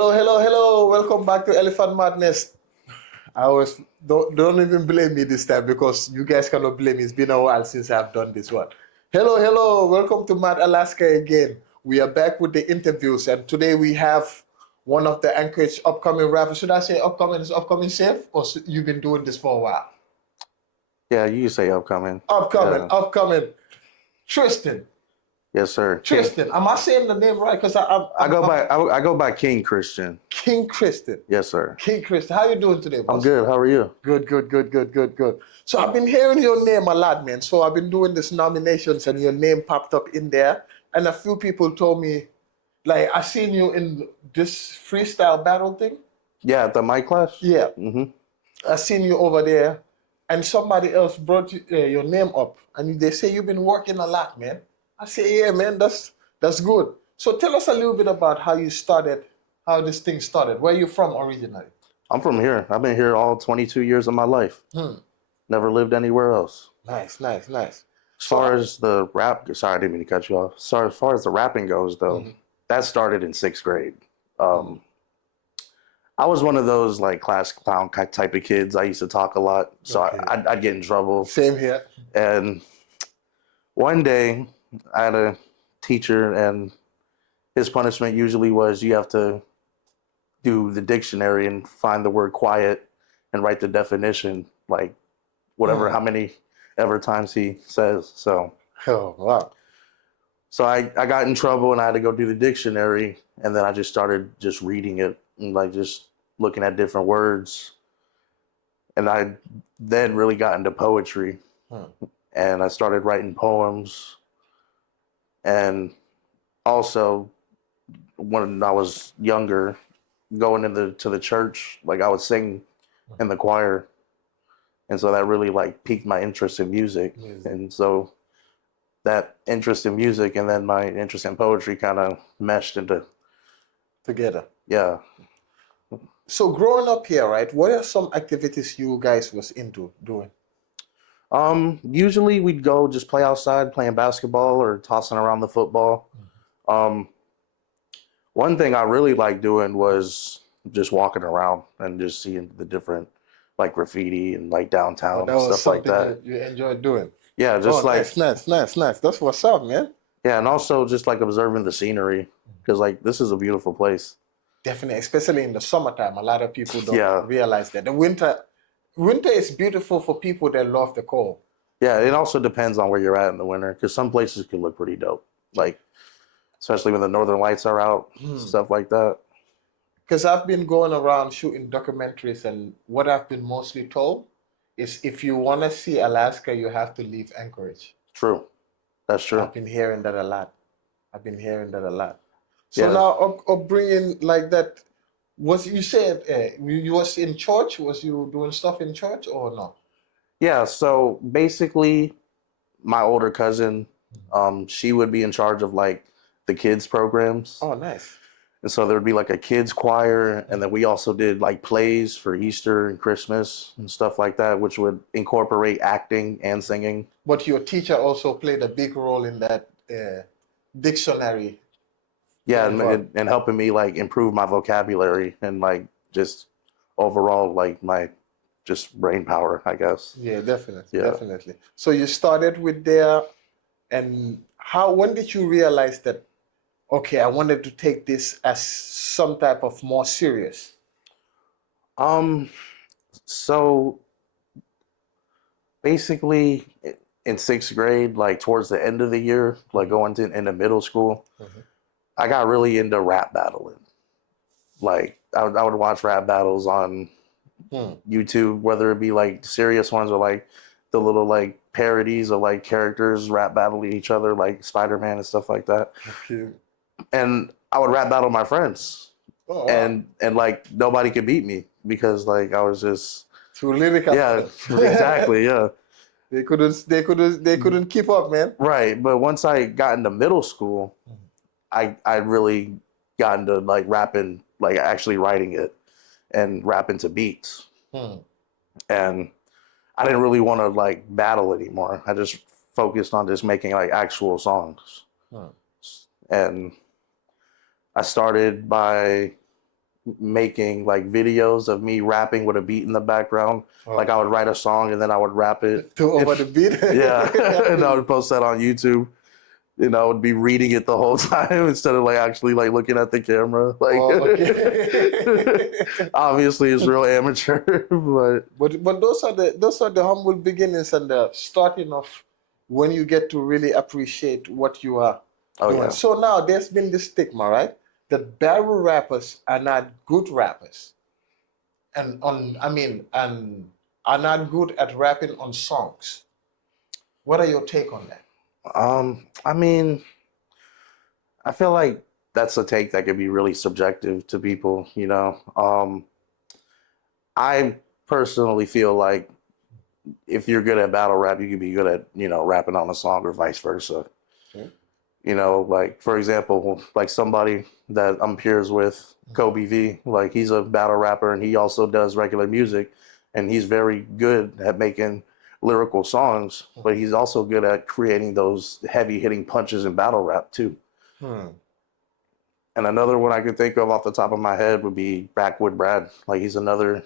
Hello, hello, hello. Welcome back to Elephant Madness. I was don't even blame me this time because you guys cannot blame me. It's been a while since I've done this one. Hello, hello. Welcome to Mad Alaska again. We are back with the interviews, and today we have one of the Anchorage upcoming rappers. Should I say upcoming is upcoming safe, or you've been doing this for a while? Yeah, you say upcoming. Upcoming, Yeah. upcoming. Tristan. Yes, sir. Tristan. Am I saying the name right? Because I go by King Tristan. King Tristan. Yes, sir. King Tristan. How you doing today, boss? I'm good. How are you? Good, good, good, good, good, good. So I've been hearing your name a lot, man. So I've been doing this nominations and your name popped up in there. And a few people told me, like, I seen you in this freestyle battle thing. Yeah, at the mic class. Yeah. Mm-hmm. I seen you over there. And somebody else brought your name up. And they say you've been working a lot, man. I say, yeah, man, that's good. So tell us a little bit about how you started, how this thing started. Where you from originally? I'm from here. I've been here all 22 years of my life. Never lived anywhere else. Nice, nice, nice. As far as the rap, sorry, I didn't mean to cut you off. Sorry, as far as the rapping goes, though, that started in sixth grade. I was one of those like class clown type of kids. I used to talk a lot, so Okay. I'd get in trouble. Same here. And one day, I had a teacher, and his punishment usually was you have to do the dictionary and find the word quiet and write the definition, like whatever, how many ever times he says. So, Oh, wow. so I got in trouble and I had to go do the dictionary, and then I just started just reading it and like just looking at different words. And I then really got into poetry, and I started writing poems. And also, when I was younger, going to the church, like I would sing in the choir, and so that really like piqued my interest in music. And so that interest in music and then my interest in poetry kind of meshed into Together. yeah. So growing up here, right, what are some activities you guys was into doing? Usually we'd go just play outside, playing basketball or tossing around the football. One thing I really liked doing was just walking around and just seeing the different like graffiti and like downtown That and was stuff like something that. you enjoyed doing. Yeah, just Oh, like nice, nice, nice, nice. That's what's up, man. yeah, and also just like observing the scenery because like this is a beautiful place. Definitely, especially in the summertime. A lot of people don't Yeah. realize that. The winter is beautiful for people that love the cold. Yeah, it also depends on where you're at in the winter because some places could look pretty dope, like especially when the northern lights are out, stuff like that. Because I've been going around shooting documentaries, and what I've been mostly told is if you want to see Alaska, you have to leave Anchorage. True, that's true. I've been hearing that a lot. I've been hearing that a lot. So Yeah. now, upbringing like that, was you said you was in church? Was you doing stuff in church or no? Yeah, so basically, my older cousin, she would be in charge of like the kids programs. Oh, nice. And so there would be like a kids choir, and then we also did like plays for Easter and Christmas and stuff like that, which would incorporate acting and singing. But your teacher also played a big role in that dictionary. Yeah, involved. and helping me like improve my vocabulary and like just overall like my just brain power, I guess. Yeah, definitely, Yeah. definitely. So you started with there, and when did you realize that, okay, I wanted to take this as some type of more serious? So basically in sixth grade, like towards the end of the year, like going to into middle school, I got really into rap battling. Like I would watch rap battles on YouTube, whether it be like serious ones or like the little like parodies of like characters rap battling each other, like Spider-Man and stuff like that. Okay. And I would rap battle my friends, Oh, wow. and like nobody could beat me because like I was just Too lyrical. yeah, exactly, yeah. They couldn't keep up, man. Right, but once I got into middle school, I really got into like rapping, like actually writing it and rapping to beats. And I didn't really want to like battle anymore. I just focused on just making like actual songs. And I started by making like videos of me rapping with a beat in the background. Like I would write a song and then I would rap it. To over the beat. Yeah, and I would post that on YouTube. And I would be reading it the whole time instead of like actually like looking at the camera. Like, Oh, okay. obviously it's real amateur, but But those are the humble beginnings and the starting of when you get to really appreciate what you are oh doing. yeah, So now there's been this stigma, right? That barrel rappers are not good rappers, and are not good at rapping on songs. What are your take on that? I mean, I feel like that's a take that could be really subjective to people, you know. I personally feel like if you're good at battle rap, you can be good at, you know, rapping on a song or vice versa. Okay. You know, like for example, like somebody that I'm peers with, Kobe V, like he's a battle rapper and he also does regular music and he's very good at making lyrical songs, but he's also good at creating those heavy hitting punches in battle rap too. Hmm. And another one I could think of off the top of my head would be Backwood Brad. Like he's another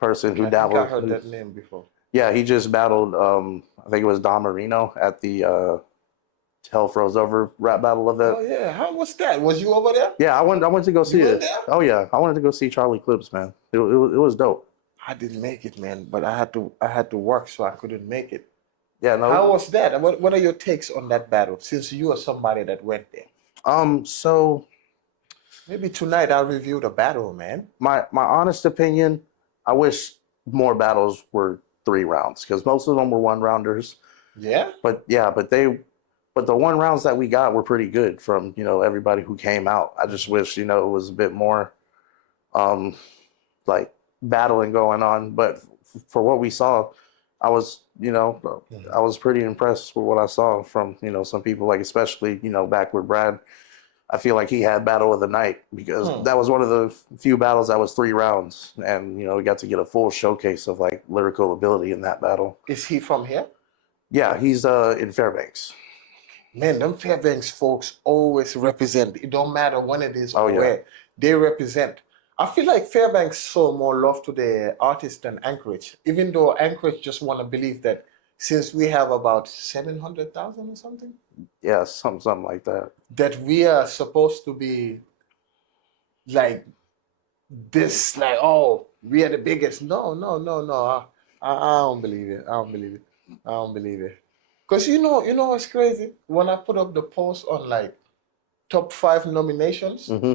person who I think I dabbled. heard that name before. Yeah, he just battled. I think it was Don Marino at the Hell Froze Over rap battle event. Oh yeah, how was that? Was you over there? Yeah, I went to go see You went it. there? Oh yeah, I wanted to go see Charlie Clips, man. It was dope. I didn't make it, man, but I had to work, so I couldn't make it. Yeah, How no. was that? And what are your takes on that battle? Since you are somebody that went there, So maybe tonight I'll review the battle, man. my honest opinion, I wish more battles were 3 rounds because most of them were 1 rounders. Yeah. But yeah, but the 1 rounds that we got were pretty good from, you know, everybody who came out. I just wish, you know, it was a bit more um like battling going on. But for what we saw, I was, you know, I was pretty impressed with what I saw from, you know, some people, like especially, you know, Backward Brad. I feel like he had battle of the night because that was one of the few battles that was 3 rounds, and you know, we got to get a full showcase of like lyrical ability in that battle. Is he from here? Yeah, he's in Fairbanks. Man, them Fairbanks folks always represent. It don't matter when it is Oh or yeah, where they represent. I feel like Fairbanks show more love to the artist than Anchorage, even though Anchorage just want to believe that since we have about 700,000 or something, yeah, something like that. that we are supposed to be like this, like, oh, we are the biggest. No, no, no, no. I don't believe it. I don't believe it. I don't believe it. Because you know what's crazy? When I put up the post on like top 5 nominations, Hmm.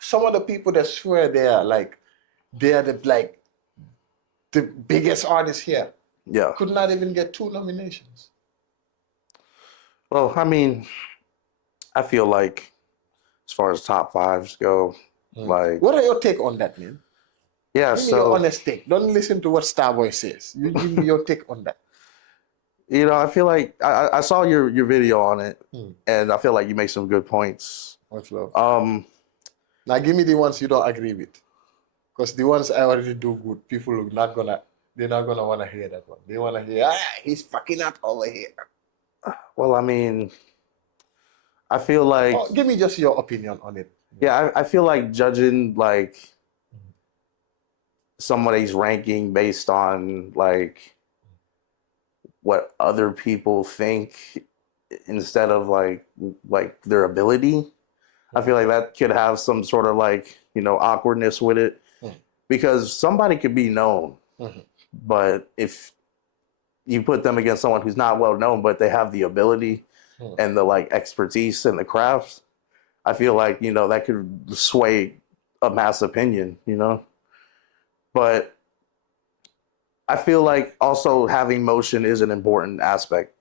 some of the people that swear they are the biggest artists here Yeah. could not even get 2 nominations. Well, I mean, I feel like as far as top fives go, like What are your take on that, man? yeah. Give me your So honest take. Don't listen to what Starboy says. You give me your take on that. you know, I feel like I saw your video on it, Hmm. and I feel like you make some good points. Much love. Um, Now give me the ones you don't agree with. Because the ones I already do good, people are not gonna they're not gonna wanna hear that one. They wanna hear, he's fucking up over here. well, I mean, I feel like Oh, give me just your opinion on it. yeah, I feel like judging like somebody's ranking based on like what other people think instead of like their ability. I feel like that could have some sort of like, you know, awkwardness with it because somebody could be known, but if you put them against someone who's not well known, but they have the ability and the like expertise in the crafts, I feel like, you know, that could sway a mass opinion, you know. But I feel like also having motion is an important aspect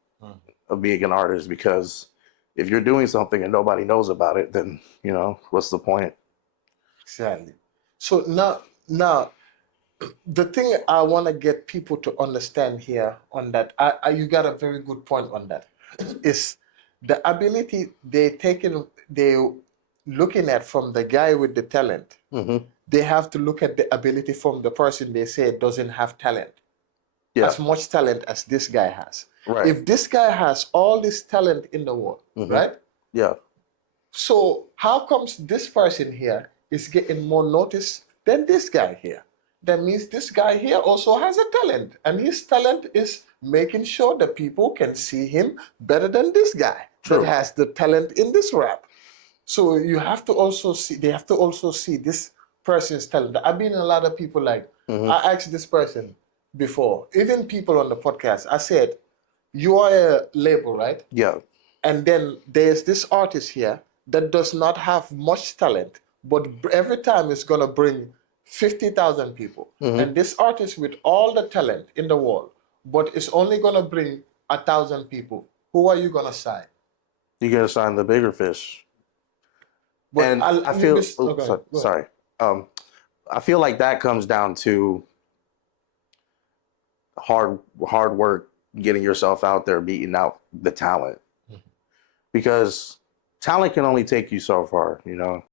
of being an artist because if you're doing something and nobody knows about it, then, you know, what's the point? Exactly. So now the thing I want to get people to understand here on that, you got a very good point on that, is the ability they looking at from the guy with the talent. They have to look at the ability from the person they say doesn't have talent, Yeah, as much talent as this guy has. right. If this guy has all this talent in the world, right? Yeah, So how comes this person here is getting more notice than this guy here. That means this guy here also has a talent, and his talent is making sure that people can see him better than this guy True. that has the talent in this rap. So you have to also see, they have to also see this person's talent. I've been a lot of people like, I asked this person before, even people on the podcast, I said, you are a label, right? Yeah. And then there's this artist here that does not have much talent, but every time it's gonna bring 50,000 people. And this artist with all the talent in the world, but it's only gonna bring 1,000 people. Who are you gonna sign? You got to sign the bigger fish. But And I feel, okay, go ahead. sorry. I feel like that comes down to hard work, getting yourself out there, beating out the talent. Because talent can only take you so far, you know.